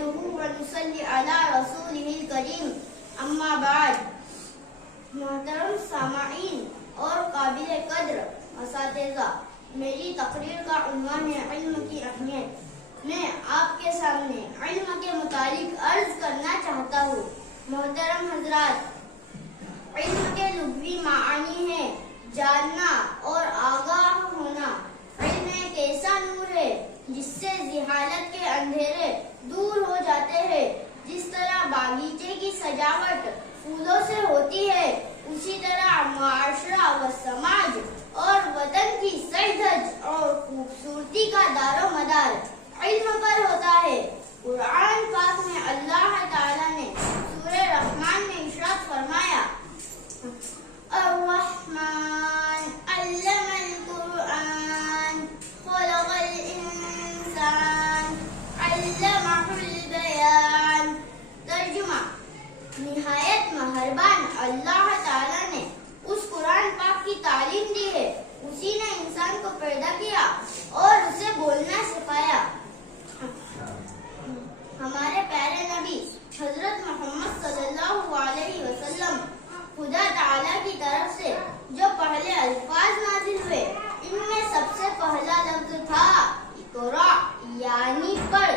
نحمده ونصلي على رسوله الكريم اما بعد. محترم سامعین اور قابل قدر اساتذہ، میری تقریر کا عنوان ہے علم کی اہمیت. میں آپ کے سامنے علم کے متعلق عرض کرنا چاہتا ہوں. محترم حضرات، علم کے لغوی معنی ہے جاننا اور آگاہ ہونا. علم ایک ایسا نور ہے جس سے جہالت کے اندھیرے دور ہو جاتے ہیں. جس طرح باغیچے کی سجاوٹ پھولوں سے ہوتی ہے، اسی طرح معاشرہ و سماج اور وطن کی سج دھج اور خوبصورتی کا دار و مدار علم پر ہوتا ہے. قرآن پاک میں اللہ تعالیٰ نے سورہ رحمان میں ارشاد فرمایا، الرحمن علم القرآن خلق الانسان علمہ البیان. ترجمہ: نہایت مہربان اللہ تعالیٰ نے اس قرآن پاک کی تعلیم دی ہے. اسی نے انسان کو پیدا کیا اور اسے بولنا سکھایا. ہمارے پیارے نبی حضرت محمد صلی اللہ علیہ وسلم خدا تعالیٰ کی طرف سے جو پہلے الفاظ نازل ہوئے، ان میں سب سے پہلا لفظ تھا اقرا، یعنی پڑھ.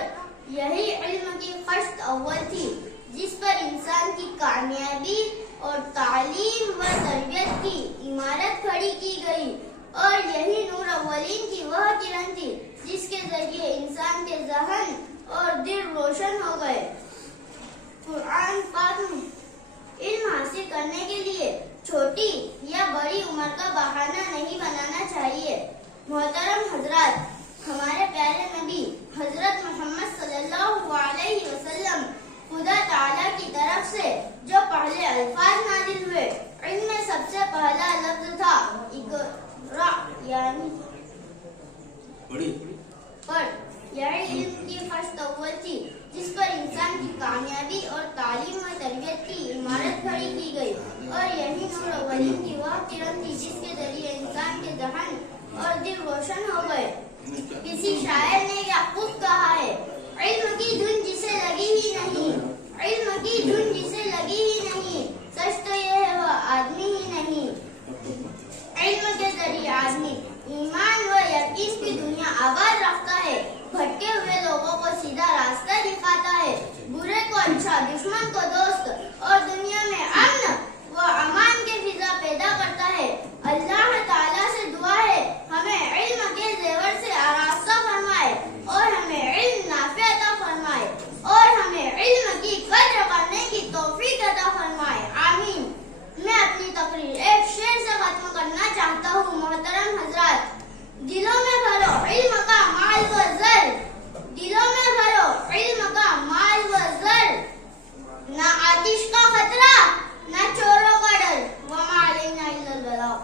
یہی علم کی خشت اول تھی جس پر انسان کی کامیابی اور تعلیم و تربیت کی عمارت کھڑی کی گئی، اور یہی نور اولین کی وہ کرن تھی جس کے ذریعے انسان کے ذہن اور دل روشن ہو گئے. قرآن پاک میں علم حاصل کرنے کے لیے چھوٹی یا بڑی عمر کا بہانہ نہیں بنانا چاہیے. محترم حضرات، ہمارے پیارے نبی حضرت محمد صلی اللہ علیہ وسلم خدا تعالیٰ کی طرف سے جو پہلے الفاظ نازل ہوئے، ان میں سب سے پہلا لفظ تھا اقرا، یعنی پڑھ. یہی علم کی خشت اول تھی جس پر انسان کی کامیابی اور تعلیم و تربیت کی عمارت کھڑی کی گئی، اور یہی نور اولین کی وہ کرن تھی جس کے ذریعے انسان کے ذہن اور دل روشن ہو گئے. کسی شاعر نے یہ خوب کہا ہے، علم کی دھن جسے لگی ہی نہیں، علم کی دھن جسے لگی ہی نہیں، سچ تو یہ ہے وہ آدمی ہی نہیں. علم کے ذریعے آدمی ایمان و یقین کی دنیا آباد رکھتا ہے، بھٹکے ہوئے لوگوں کو سیدھا راستہ دکھاتا ہے، برے کو اچھا، دشمن کو دوست، اور دنیا میں امن و امان کی فضا پیدا کرتا ہے. اللہ تعالیٰ سے دعا ہے ہمیں علم کے زیور سے آراستہ فرمائے، اور ہمیں علم نافع عطا فرمائے، اور ہمیں علم کی قدر کرنے کی توفیق عطا فرمائے. آمین. میں اپنی تقریر ایک شعر سے ختم کرنا چاہتا ہوں. محترم حضرات، دلوں میں بھرو علم کا مال و زر، دلوں میں بھرو علم کا مال و زر، نہ آتش کا خطرہ نہ چوروں کا ڈر، وما علینا الا البلاغ.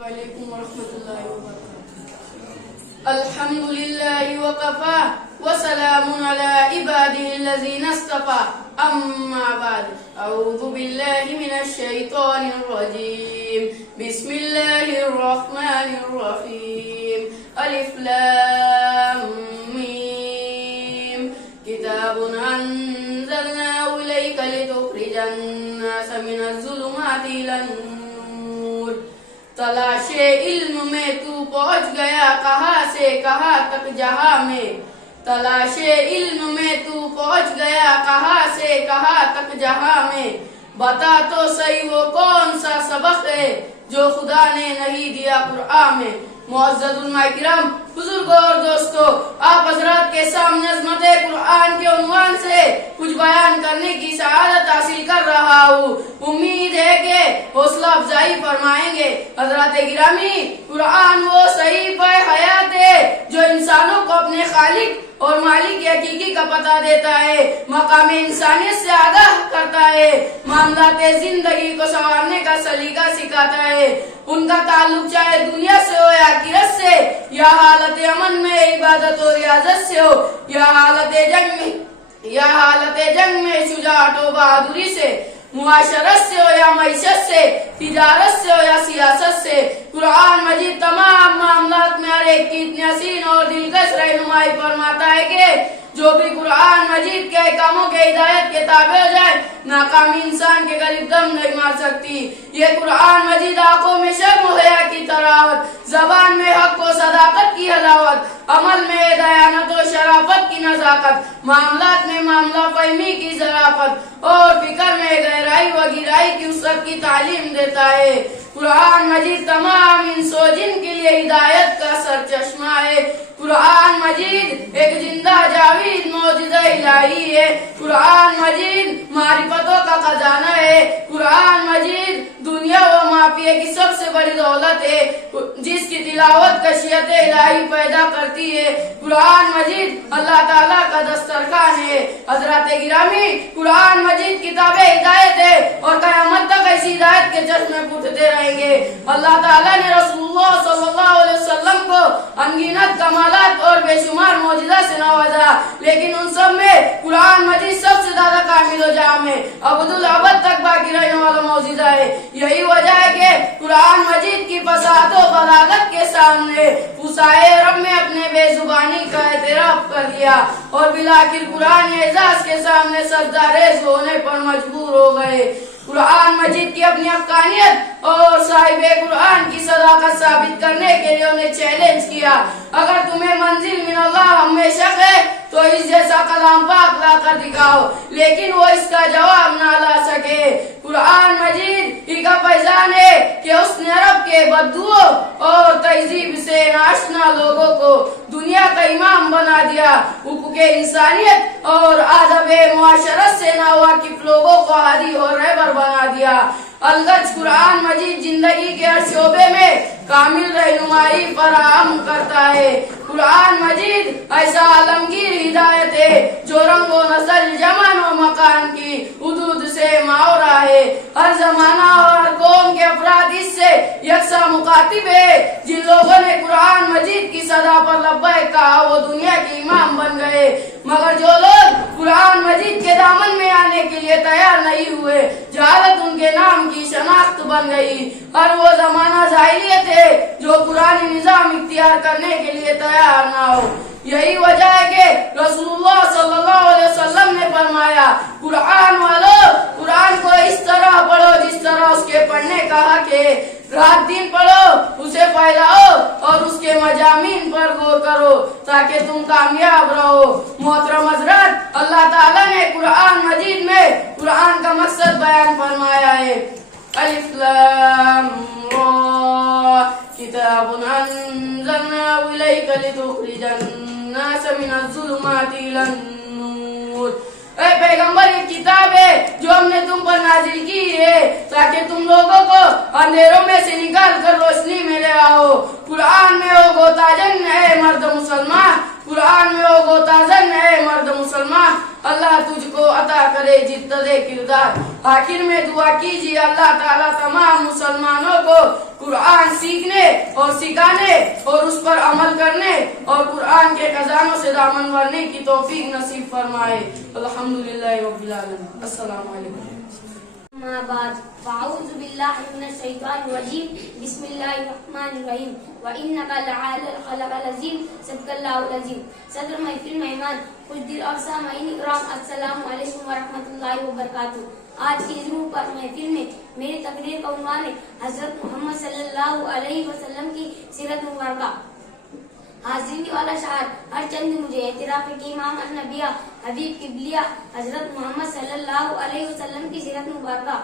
وعلیکم ورحمۃ اللہ وبرکاتہ. الحمد للہ وکفا وسلام علی عباده الذین اصطفى. اما بعد، اعوذ باللہ من الشیطان الرجیم. بسم اللہ الرحمن الرحیم. الف لام میم. کتاب انزلناه الیک لتخرج الناس من الظلمات الى النور. تلاش علم میں تو پہنچ گیا کہاں سے کہاں تک جہاں میں. تلاش علم میں تو پہنچ گیا کہاں سے کہاں تک جہاں میں. بتا تو صحیح وہ کون سا سبق ہے جو خدا نے نہیں دیا قرآن میں. معزز علماء کرام، بزرگوں اور دوستو، آپ حضرات کے سامنے عظمت قرآن کے عنوان سے کچھ بیان کرنے کی سعادت حاصل کر رہا ہوں. امید ہے کہ حوصلہ افزائی فرمائیں گے. حضرات گرامی، قرآن وہ صحیفہ حیات ہے جو انسانوں کو اپنے خالق اور مالک حقیقی کا پتہ دیتا ہے، مقام انسانیت سے آگاہ کرتا ہے، معاملات زندگی کو سنوارنے کا سلیقہ سکھاتا ہے. ان کا تعلق چاہے دنیا سے ہو یا آخرت سے، یا حالت امن میں عبادت و ریاضت سے ہو، یا حالت جنگ میں شجاعت و بہادری سے، معاشرت سے ہو یا معیشت سے، تجارت سے ہو یا سیاست سے. قرآن مجید تمام معاملات میں ہر ایک کی اتنی حسین اور دلکش رہنمائی فرماتا ہے کہ جو بھی قرآن مجید کے احکاموں کے ہدایت کے تابع ہو جائے ناکامی انسان کے قریب دم نہیں مار سکتی. یہ قرآن مجید آنکھوں میں شرم و حیا کی تراوت، زبان میں حق و صداقت کی حلاوت، عمل میں دیانت و شرافت کی نزاکت، معاملات میں معاملہ فہمی کی ظرافت اور فکر میں گہرائی و گہرائی کی وسعت کی تعلیم دیتا ہے. قرآن مجید تمام انس و جن کے لیے ہدایت کا سرچشمہ ہے. قرآن مجید ایک زندہ جاوید معجزہ الہی ہے. قرآن مجید معرفتوں کا خزانہ ہے. قرآن مجید دنیا و مافیہ کی سب سے بڑی دولت ہے جس کی تلاوت کشیت الہی پیدا کرتی ہے. قرآن مجید اللہ تعالیٰ کا دسترخوان ہے. حضرات گرامی، قرآن مجید کتاب ہدایت ہے اور قیامت تک ایسی ہدایت کے چشمے پھوٹتے رہیں گے. اللہ تعالیٰ نے رسول اللہ صلی اللہ علیہ وسلم کو انگنت کمالات اور بے شمار معجزہ سے نوازا، لیکن ان سب میں قرآن مجید سب سے زیادہ کامل و جامع ابدالابد تک باقی رہنے والا معجزہ ہے. یہی وجہ ہے کہ قرآن مجید کی فصاحت و بلاغت کے سامنے فصاحِ عرب میں اپنے بے زبانی کا اعتراف کر دیا اور بالآخر قرآن اعزاز کے سامنے سجدہ ریز ہونے پر مجبور ہو گئے. قرآن مجید کی اپنی حقانیت اور صاحب قرآن کی صداقت ثابت کرنے کے لیے انہیں چیلنج کیا. اگر تمہیں منزل من اللہ ہمیشہ ہے تو اس جیسا کلام پاک لا کر دکھاؤ، لیکن وہ اس کا جواب نہ لا سکے. قرآن مجید ہی کا فیضان ہے کہ اس نے عرب کے بدوؤں اور تہذیب سے ناشنا لوگوں کو دنیا کا امام بنا دیا، حقوق انسانیت اور آداب معاشرت سے ناواقف لوگوں کو ہادی اور رہبر بنا دیا. الغرض قرآن مجید زندگی کے ہر شعبے میں کامل رہنمائی فراہم کرتا ہے. قرآن مجید ایسا عالمگیر ہدایت ہے جو رنگ و نسل، زمان و مکان کی حدود سے ماورا ہے. ہر زمانہ اور ہر قوم کے افراد اس سے یکساں مخاطب ہے. جن لوگوں نے قرآن مجید کی صدا پر لبیک کہا وہ دنیا کے امام بن گئے، مگر جو لوگ قرآن مجید کے دامن میں آنے کے لیے تیار نہیں ہوئے جہالت ان کے نام کی شناخت بن گئی. اور وہ زمانہ جاہلیت ہے جو قرآن نظام اختیار کرنے کے لیے تیار نہ ہو. یہی وجہ ہے کہ رسول اللہ صلی اللہ علیہ وسلم نے فرمایا، قرآن والو قرآن کو اس طرح پڑھو جس طرح اس کے پڑھنے کا حق ہے. رات دن پڑھو، اسے پھیلاؤ اور اس کے مضامین پر غور کرو تاکہ تم کامیاب رہو. محترم حضرات، اللہ تعالیٰ نے قرآن مجید میں قرآن کا مقصد بیان فرمایا ہے. الف لام را کتاب انزلناه الیک لتخرج الناس من الظلمات الى النور. اے پیغمبر، یہ کتاب ہے جو ہم نے تم پر نازل کی ہے تاکہ تم لوگوں کو اندھیروں میں سے نکال کر روشنی میں لے آؤ. قرآن میں ہو گوتاجن ہے مرد مسلمان، قرآن میں ہو گوتازن ہے مرد مسلمان. اللہ تجھ کو عطا کرے جدت کردار. آخر میں دعا کیجیے اللہ تعالیٰ تمام مسلمانوں کو قرآن سیکھنے اور سکھانے اور اس پر عمل کرنے اور قرآن کے خزانوں سے دامن بھرنے کی توفیق نصیب فرمائے. الحمدللہ رب العالمین. السلام علیکم. ما بعد فاعوذ باللہ من الشیطان الرجیم بسم اللہ الرحمن الرحیم وَإِنَّكَ لَعَلَى الْخَلَقَ الْعَظِيمِ صدق اللہ العظیم. صدر محفل مہمان، خوش دل اور سامعین اکرام، السلام علیکم ورحمۃ اللہ وبرکاتہ. آج کی اس روح پر محفل میں میری تقریر کا عنوان ہے حضرت محمد صلی اللہ علیہ وسلم کی سیرت مبارکہ. حاضرین والا شعر ہر چند مجھے اعتراف ہے کہ امام الانبیاء حبیب قبلیہ حضرت محمد صلی اللہ علیہ وسلم کی سیرت مبارکہ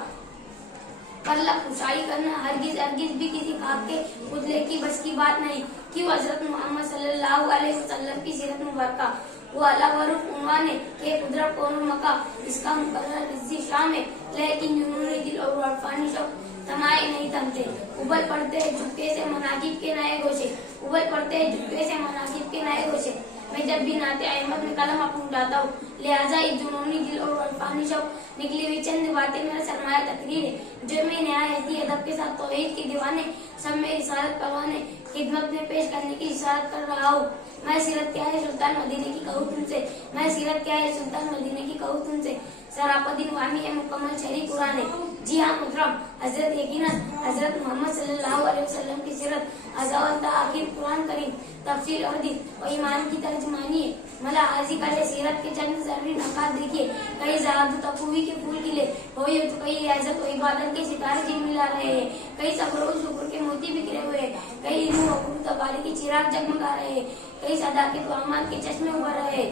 پر خوشائی کرنا ہرگز بھی کسی خاک کے پتلے کی بس کی بات نہیں. کہ وہ حضرت محمد صلی اللہ علیہ وسلم کی سیرت مبارکہ وہ اللہ ورف عنوان ہے کہ قدرت کون مکہ اس کا مقرر عزی شام ہے، لیکن جنون دل اور عرفانی شوق تمائے نہیں تھمتے. ابل پڑتے جھکے سے مناقب کے نئے گوشے، ابل پڑتے جھکے سے مناقب کے نئے گوشے. میں جب بھی نعت احمد میں قلم اپنا اٹھاتا ہوں، لہٰذا یہ جنونی دل اور عرفانی شوق نکلی ہوئی چند باتیں میرا سرمایہ تقریر ہے جو میں نہایتی ادب کے ساتھ توحید کے دیوانے سب میں رسالت پروانے خدمت میں پیش کرنے کی رسالت کر رہا ہوں. میں سیرت کیا ہے سلطان مدینے کی کہوں تم سے، میں سیرت کیا ہے سلطان مدینے کی کہوں تم سے. سراپا دن وامی ہے مکمل شرح قرآن ہے. جی ہاں محترم حضرت، یقیناً حضرت محمد صلی اللہ علیہ وسلم کی سیرت ازاولتا آخر قرآن کریم تفسیر حدیث اور ایمان کی ترجمانی ہے۔ ملا حاضی کالے سیرت کے چند ضروری نکات دیکھیے۔ کئی زہاد و تقوی کے پھول کھلے ہوئے تو کئی ریاضت و عبادت کے ستارے جلملا رہے ہیں، کئی صبر و شکر کے موتی بکھرے ہوئے ہیں، کئی علم و عقل و تباری کی چراغ جگمگا رہے ہیں، کئی صداقت و امان کے چشمے ابھر رہے ہیں،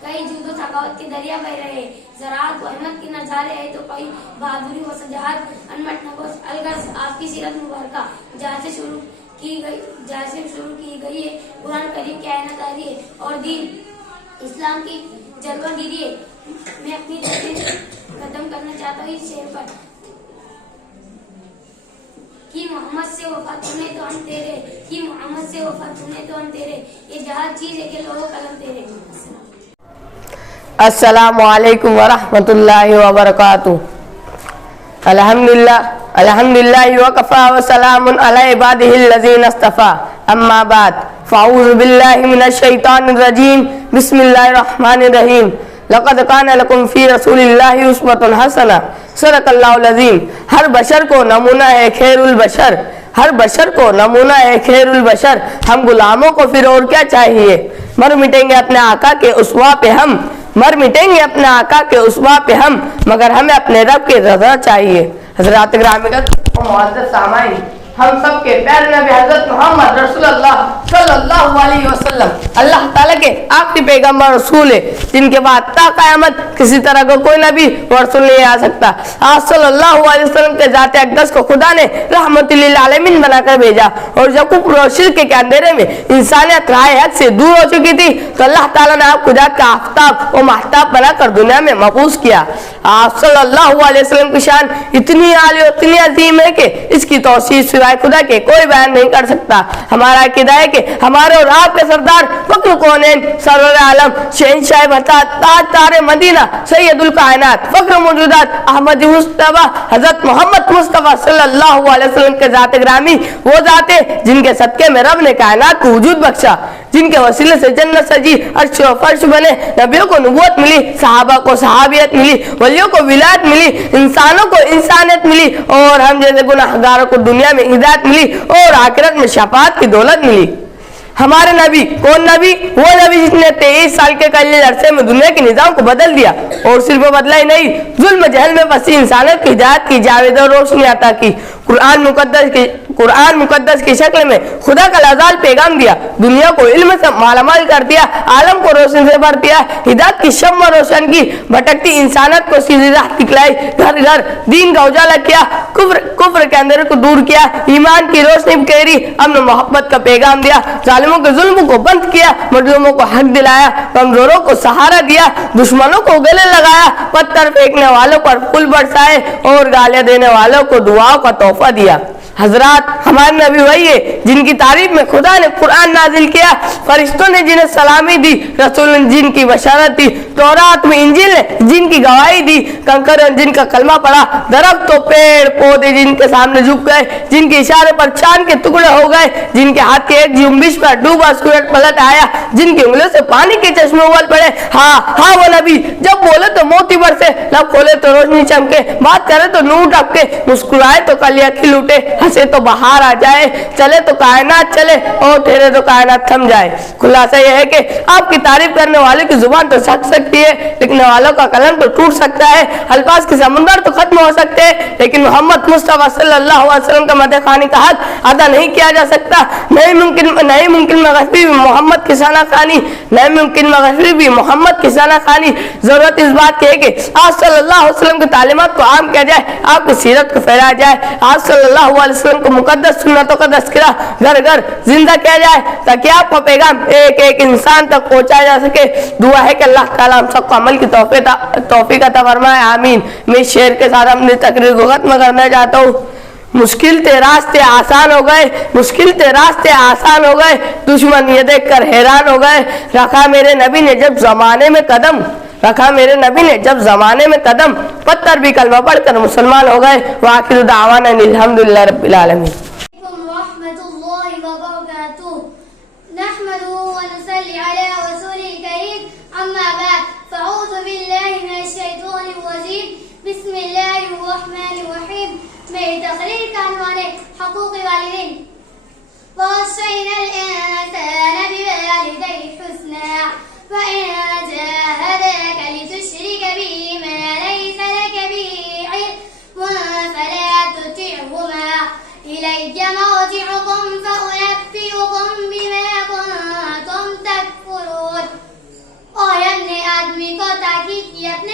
کئی جود و سخاوت کے دریا بہ رہے ہیں، زراعت و ہمت کے نظارے ہیں تو کئی بہادری و شجاعت انمٹ نفس الغرض آپ کی سیرت مبارکہ جہاں سے شروع کی گئی ہے قرآن کریم کی آیت آری ہے اور دین اسلام کی جلوہ گیری ہے۔ میں اپنی تقریر ختم کرنا چاہتا ہوں اس شعر پر کہ محمد سے وفا تمہیں تو ہم تیرے، کہ محمد سے وفا تمہیں تو ہم تیرے، یہ جہاں چیز ہے کہ لوگوں قلم تیرے۔ السلام علیکم ورحمۃ اللہ وبرکاتہ۔ الحمدللہ وکفا وسلام علی عبادہ الذین اصطفیٰ، اما بعد فاعوذ باللہ من الشیطان الرجیم، بسم اللہ الرحمن الرحیم۔ لقد کان لکم فی رسول اللہ اسوۃ حسنہ، صدق اللہ العظیم۔ ہر بشر کو نمونہ ہے خیر البشر، ہر بشر کو نمونہ ہے خیر البشر، ہم غلاموں کو پھر اور کیا چاہیے؟ مر مٹیں گے اپنے آقا کے اسوا پہ ہم، مر مٹیں گے اپنے آقا کے اسوا پہ ہم، مگر ہمیں اپنے رب کی رضا چاہیے۔ حضرات گرامی و معزز سامعین، ہم سب کے پیارے نبی حضرت محمد رسول اللہ صلی اللہ علیہ وسلم اللہ تعالیٰ کے آخری پیغمبر رسول ہے، جن کے بعد تا قیامت کسی طرح کا کوئی نبی و رسول نہیں آ سکتا۔ آپ صلی اللہ علیہ وسلم کے ذات اقدس کو خدا نے رحمت للعالمین بنا کر بھیجا، اور جب کفر و شرک کے اندھیرے میں انسانیت راہ حق سے دور ہو چکی تھی تو اللہ تعالیٰ نے آپ کو ذات کا آفتاب و مہتاب بنا کر دنیا میں مبعوث کیا۔ آپ صلی اللہ علیہ وسلم کی شان اتنی عالی اور اتنی عظیم ہے کہ اس کی توصیف سوائے خدا کے کوئی بیان نہیں کر سکتا۔ ہمارا عقیدہ ہے کہ ہمارے اور آپ کے سردار فخر کونین سرور عالم شہنشاہ برکات تاج تار مدینہ سید الکائنات فخر موجودات احمد مصطفیٰ حضرت محمد مصطفیٰ صلی اللہ علیہ وسلم کے ذات گرامی وہ ذات ہے جن کے صدقے میں رب نے کائنات کو وجود بخشا، جن کے وسیلے سے جنت سجی، عرش و فرش بنے، نبیوں کو نبوت ملی، صحابہ کو صحابیت ملی، ولیوں کو ولایت ملی، انسانوں کو انسانیت ملی، اور ہم جیسے گناہگاروں کو دنیا میں ہدایت ملی اور آخرت میں شفاعت کی دولت ملی۔ ہمارے نبی کون نبی؟ وہ نبی جس نے 23 سال کے قلیل عرصے میں دنیا کے نظام کو بدل دیا، اور صرف بدلا ہی نہیں، ظلم جہل میں پھنسی انسانیت کی ہدایت کی جاوید اور روشنی عطا کی۔ قرآن مقدس کی شکل میں خدا کا لازال پیغام دیا، دنیا کو علم سے مالا مال کر دیا، عالم کو روشن سے بھر دیا، ہدایت کی شمع روشن کی، بھٹکتی انسانیت کو سیدھی راہ دکھلائی، گھر گھر دین کا اجالا کیا، کفر کے اندھیرے کو دور کیا، ایمان کی روشنی بکھیری، امن و محبت کا پیغام دیا، ظالموں کے ظلم کو بند کیا، مظلوموں کو حق دلایا، کمزوروں کو سہارا دیا، دشمنوں کو گلے لگایا، پتھر پھینکنے والوں پر پھول برسائے اور گالیاں دینے والوں کو دعاؤں کا تحفہ دیا۔ حضرات ہمارے نبی وہی ہے جن کی تعریف میں خدا نے قرآن نازل کیا، فرشتوں نے جنہیں سلامی دی، رسول نے جن کی بشارت دی، تورات میں انجیل نے جن کی گواہی دی، کنکر نے جن کا کلمہ پڑھا، درخت و پیڑ پودے جن کے سامنے جھک گئے، جن کے اشارے پر چاند کے ٹکڑے ہو گئے، جن کے ہاتھ کے ایک جنبش پر ڈوبا سورج پلٹ آیا، جن کی انگلیوں سے پانی کے چشمے ابل پڑے۔ ہاں وہ نبی جب بولے تو موتی برسے، لب کھولے تو روشنی چمکے، بات کرے تو نور ٹپکے، مسکرائے تو کلیاں کھل اٹھے، ہنسے تو بہار آ جائے، چلے تو کائنات چلے اور ٹھہرے تو کائنات تھم جائے۔ خلاصہ یہ ہے کہ آپ کی تعریف کرنے والے کی زبان تو سک سکتی ہے، لکھنے والوں کا قلم تو ٹوٹ سکتا ہے، الفاظ کے سمندر تو ختم ہو سکتے ہیں، لیکن محمد مصطفیٰ صلی اللہ علیہ وسلم کا مدح خوانی کا حق ادا نہیں کیا جا سکتا۔ نہیں ممکن مغفی بھی محمد کی ثنا خوانی، نہیں ممکن مغفی بھی محمد کی ثنا خوانی۔ ضرورت اس بات کی ہے کہ آپ صلی اللہ علیہ وسلم کی تعلیمات کو عام کیا جائے، آپ کی سیرت کو پھیلایا جائے، آپ صلی اللہ علیہ وسلم کو مقدس سنتوں کا تذکرہ گھر گھر زندہ کیا جائے، تاکہ آپ کا پیغام ایک ایک انسان تک پہنچایا جا سکے۔ دعا ہے کہ اللہ تعالیٰ ہم سب کو عمل کی توفیق عطا فرمائے، آمین۔ میں اس شعر کے ساتھ اپنی تقریر کو ختم کرنا چاہتا ہوں۔ مشکل تھے راستے آسان ہو گئے، مشکل تھے راستے آسان ہو گئے، دشمن یہ دیکھ کر حیران ہو گئے، رکھا میرے نبی نے جب زمانے میں قدم، رکھا میرے نبی نے جب زمانے میں قدم، پتھر بھی کلمہ پڑھ کر مسلمان ہو گئے۔ وآخر دعوانا الحمدللہ رب العالمین۔ ورحمۃ اللہ وبرکاتہ، نحمده ونصلي على رسوله الكريم، اما بعد فاعوذ باللہ من الشیطان الرجیم، بسم اللہ الرحمن الرحیم۔ میری تقریر کا عنوان ہے حقوق والدین۔ ووصینا الانسان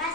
5